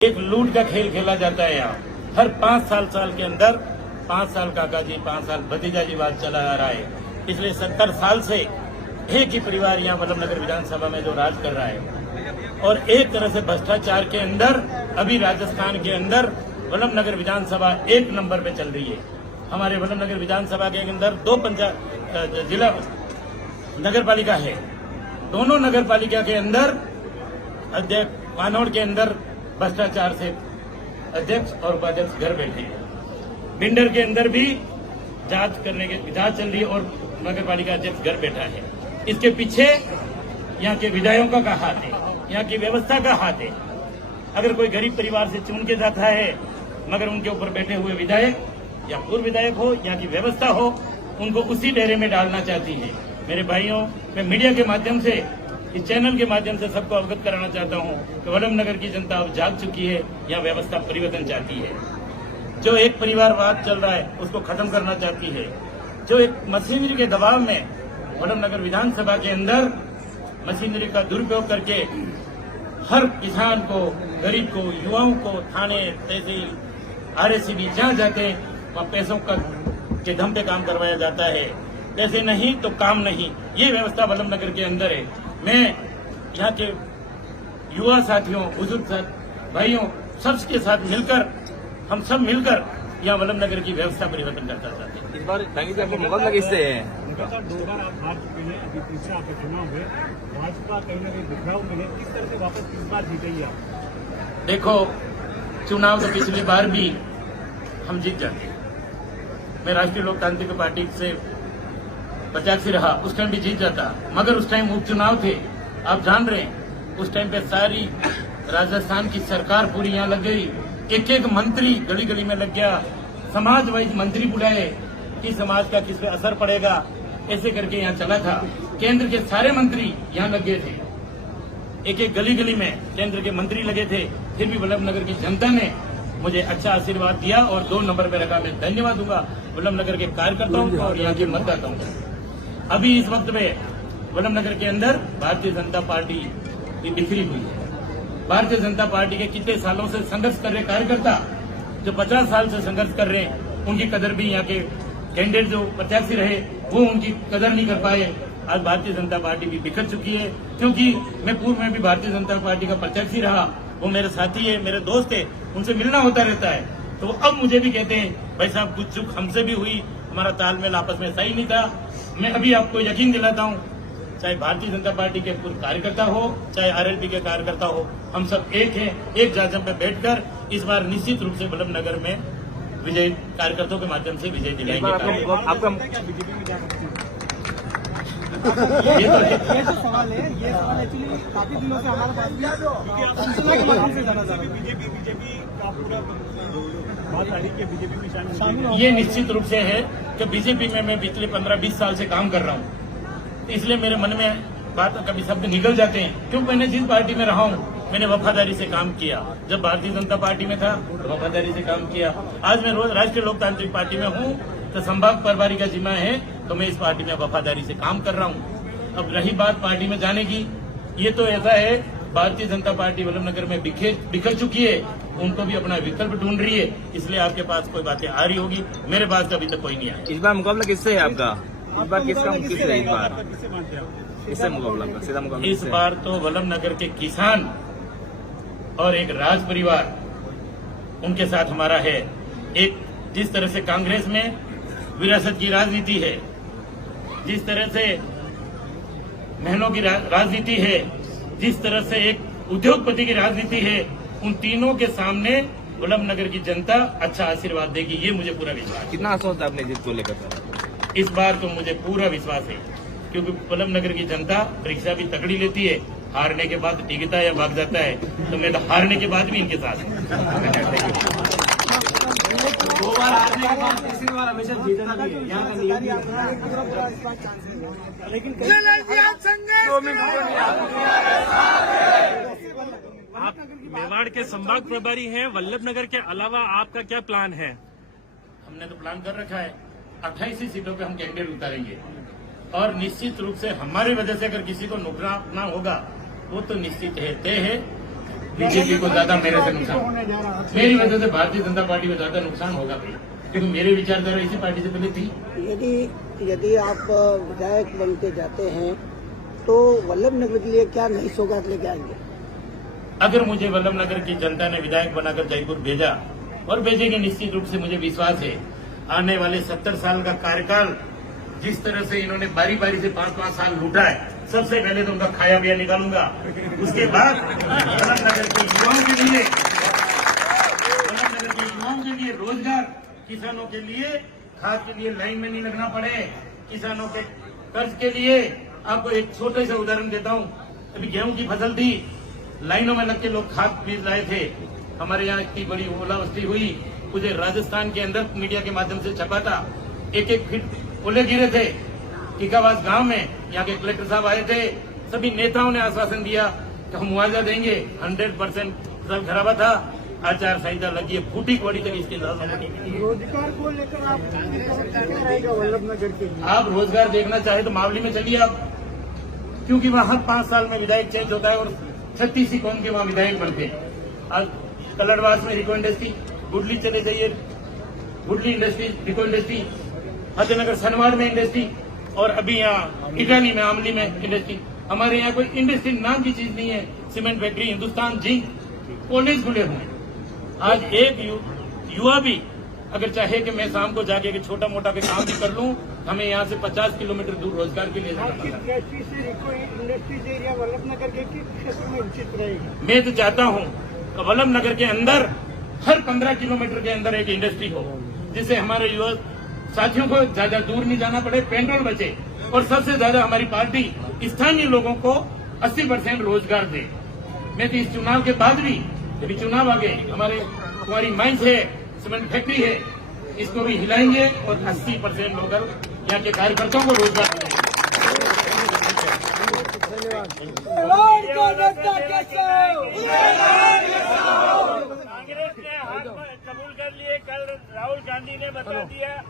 एक लूट का खेल खेला जाता है यहाँ। हर 5 साल के अंदर 5 साल काका जी, 5 साल भतीजा जी बात चला आ रहा है। पिछले 70 साल से एक ही परिवार यहाँ वल्लभनगर विधानसभा में जो राज कर रहा है और एक तरह से भ्रष्टाचार के अंदर अभी राजस्थान के अंदर वल्लभनगर विधानसभा 1 नंबर पे चल रही है। हमारे वल्लभनगर विधानसभा के अंदर 2 पंचायत जिला नगर पालिका है। दोनों नगर पालिका के अंदर अध्यक्ष मानोड़ के अंदर भ्रष्टाचार से अध्यक्ष और उपाध्यक्ष घर बैठे हैं। बिंडर के अंदर भी जांच चल रही है और नगर पालिका अध्यक्ष घर बैठा है। इसके पीछे यहाँ के विधायकों का हाथ है, यहाँ की व्यवस्था का हाथ है। अगर कोई गरीब परिवार से चुन के जाता है मगर उनके ऊपर बैठे हुए विधायक या पूर्व विधायक हो, यहाँ की व्यवस्था हो, उनको उसी डेरे में डालना चाहती है। मेरे भाइयों, मैं मीडिया के माध्यम से, इस चैनल के माध्यम से सबको अवगत कराना चाहता हूं कि वल्लभनगर की जनता अब जाग चुकी है, यह व्यवस्था परिवर्तन चाहती है। जो एक परिवारवाद चल रहा है उसको खत्म करना चाहती है। जो एक मशीनरी के दबाव में वल्लभनगर विधानसभा के अंदर मशीनरी का दुरुपयोग करके हर किसान को, गरीब को, युवाओं को थाने, तहसील, आरएसीबी जहां जाते वहां पैसों के दम पे काम करवाया जाता है। जैसे नहीं तो काम नहीं, ये व्यवस्था वल्लभनगर के अंदर है। मैं यहाँ के युवा साथियों, बुजुर्ग भाइयों, सबके साथ मिलकर, हम सब मिलकर यहाँ वल्लभनगर की व्यवस्था परिवर्तन करना चाहते हैं। इस बार आपको मुकाबला किससे है? भाजपा कहीं ना कहीं बिखराव मिले, किस तरह से वापस इस बार जीतेगी आप? देखो, चुनाव तो पिछली बार भी हम जीत जाते हैं। मैं राष्ट्रीय लोकतांत्रिक पार्टी से प्रत्याशी रहा, उस टाइम भी जीत जाता, मगर उस टाइम उपचुनाव थे। आप जान रहे हैं उस टाइम पे सारी राजस्थान की सरकार पूरी यहाँ लग गई। एक मंत्री गली गली में लग गया, समाज वाइज मंत्री बुलाए कि समाज का किस पे असर पड़ेगा, ऐसे करके यहाँ चला था। केंद्र के सारे मंत्री यहाँ लग गए थे, एक गली गली में केंद्र के मंत्री लगे थे। फिर भी वल्लभनगर की जनता ने मुझे अच्छा आशीर्वाद दिया और 2 नंबर पे रखा। मैं धन्यवाद दूंगा वल्लभनगर के कार्यकर्ताओं को और यहाँ के मतदाताओं को। अभी इस वक्त में वल्लभनगर के अंदर भारतीय जनता पार्टी की बिखरी हुई है। भारतीय जनता पार्टी के कितने सालों से संघर्ष कर रहे कार्यकर्ता, जो 50 साल से संघर्ष कर रहे हैं, उनकी कदर भी यहाँ के कैंडिडेट जो प्रत्याशी रहे वो उनकी कदर नहीं कर पाए। आज भारतीय जनता पार्टी भी बिखर चुकी है। क्योंकि मैं पूर्व में भी भारतीय जनता पार्टी का प्रत्याशी रहा, वो मेरे साथी है, मेरे दोस्त है, उनसे मिलना होता रहता है। तो अब मुझे भी कहते हैं भाई साहब कुछ चूक हमसे भी हुई, हमारा तालमेल आपस में सही नहीं था। मैं अभी आपको यकीन दिलाता हूं, चाहे भारतीय जनता पार्टी के पूर्व कार्यकर्ता हो, चाहे आरएलपी के कार्यकर्ता हो, हम सब एक हैं। एक जाजम पे बैठकर इस बार निश्चित रूप से वल्लभनगर में विजय कार्यकर्ताओं के माध्यम से विजय दिलाएंगे। आपका बीजेपी में जा सकती है? ये तो ये जो सवाल है, ये सवाल एक्चुअली काफी दिनों से हमारे पास बीजेपी का पूरा बात आ रही है, बीजेपी में शामिल। ये निश्चित रूप से है कि बीजेपी में मैं पिछले 15-20 साल से काम कर रहा हूँ, इसलिए मेरे मन में बात कभी शब्द निकल जाते हैं। क्यों, मैंने जिस पार्टी में रहा हूँ मैंने वफादारी से काम किया। जब भारतीय जनता पार्टी में था तो वफादारी से काम किया। आज मैं राष्ट्रीय लोकतांत्रिक पार्टी में हूँ तो संभाग प्रभारी का जिम्मा है, तो मैं इस पार्टी में वफादारी से काम कर रहा हूँ। अब रही बात पार्टी में जाने की, ये तो ऐसा है भारतीय जनता पार्टी वल्लभनगर में बिखर चुकी है, उनको भी अपना विकल्प ढूंढ रही है। इसलिए आपके पास कोई बातें आ रही होगी, मेरे पास तो अभी तक कोई नहीं आया। इस बार मुकाबला किससे है आपका? इस बार किससे है? इस बार किससे मुकाबला? सीधा मुकाबला इस बार तो वल्लभनगर के किसान और एक राज परिवार, उनके साथ हमारा है। एक जिस तरह से कांग्रेस में विरासत की राजनीति है, जिस तरह से महलों की राजनीति है, जिस तरह से एक उद्योगपति की राजनीति है, उन तीनों के सामने वल्लभनगर की जनता अच्छा आशीर्वाद देगी, ये मुझे पूरा विश्वास है। कितना आश्वस्त है आपने जीत को लेकर? इस बार तो मुझे पूरा विश्वास है, क्योंकि वल्लभनगर की जनता परीक्षा भी तगड़ी लेती है। हारने के बाद टिकता है या भाग जाता है, तो मैं तो हारने के बाद भी इनके साथ हूँ। 2 बार हारने के बाद तीसरी बार हमेशा जीतना भी है, यहाँ का नियम है। लेकिन आप मेवाड़ के संभाग प्रभारी हैं, वल्लभनगर के अलावा आपका क्या प्लान है? हमने तो प्लान कर रखा है, 28 सीटों पे हम कैंडिडेट उतारेंगे और निश्चित रूप से हमारी वजह से अगर किसी को नुकसान होगा वो तो निश्चित है, तय है। बीजेपी को ज्यादा मेरे से नुकसान, मेरी वजह से भारतीय जनता पार्टी को ज्यादा नुकसान होगा भाई, क्योंकि मेरी विचारधारा इसी पार्टी से पहले थी। यदि आप विधायक बनते जाते हैं तो वल्लभनगर के लिए क्या नई सौगात लेके आएंगे? अगर मुझे वल्लभनगर की जनता ने विधायक बनाकर जयपुर भेजा और भेजेंगे निश्चित रूप से, मुझे विश्वास है आने वाले 70 साल का कार्यकाल जिस तरह से इन्होंने बारी बारी से 5-5 साल लूटा है, सबसे पहले तो उनका खाया पिया निकालूंगा। उसके बाद वल्लभनगर के युवाओं के लिए रोजगार, किसानों के लिए खाद के लिए लाइन में नहीं लगना पड़े, किसानों के कर्ज के लिए। आपको एक छोटे से उदाहरण देता हूँ, अभी गेहूं की फसल थी, लाइनों में लग के लोग खाद बीज लाए थे, हमारे यहाँ इतनी बड़ी ओलावृष्टि हुई, मुझे राजस्थान के अंदर मीडिया के माध्यम से छपा था, 1-1 फीट ओले गिरे थे टीकावास गांव में। यहाँ के कलेक्टर साहब आए थे, सभी नेताओं ने आश्वासन दिया कि हम मुआवजा देंगे। 100% फसल खराबा था, आचार संहिता लगी है, फूटी कौड़ी तक इसके रोजगार को लेकर आप क्या रहेगा वल्लभनगर के लिए? आप रोजगार देखना चाहे तो मावली में चलिए आप, क्योंकि वहाँ हर 5 साल में विधायक चेंज होता है और 36 ही कौन के वहाँ विधायक बनते हैं। आज कलरवास में रिको इंडस्ट्री, गुडली चले जाइए, गुडली इंडस्ट्री, रिको इंडस्ट्री, फतेहनगर सनवाड़ में इंडस्ट्री, और अभी यहाँ इटाली में आमली में इंडस्ट्री। हमारे यहाँ कोई इंडस्ट्री नाम की चीज नहीं है। Cement factory, Hindustan zinc, college खुले हुए हैं। आज एक युवा भी अगर चाहे कि मैं शाम को जाके एक छोटा मोटा भी काम भी कर लूं, हमें यहाँ से 50 किलोमीटर दूर रोजगार के लिए जाना पड़ता है। इंडस्ट्रीज एरिया वल्लभनगर के किस क्षेत्र में उचित रहेगा? मैं तो चाहता हूँ कि वल्लभनगर के अंदर हर 15 किलोमीटर के अंदर एक इंडस्ट्री हो, जिससे हमारे युवा साथियों को ज्यादा दूर नहीं जाना पड़े, पेट्रोल बचे, और सबसे ज्यादा हमारी पार्टी स्थानीय लोगों को 80% रोजगार दे। मैं तो इस चुनाव के बाद भी, अभी चुनाव आगे, हमारे कुमारी माइंस है, सीमेंट फैक्ट्री है, इसको भी हिलाएंगे और 80% लोग यहाँ के कार्यकर्ताओं को रोजगार देंगे। कांग्रेस ने हार कबूल कर लिए। कल राहुल गांधी ने बता दिया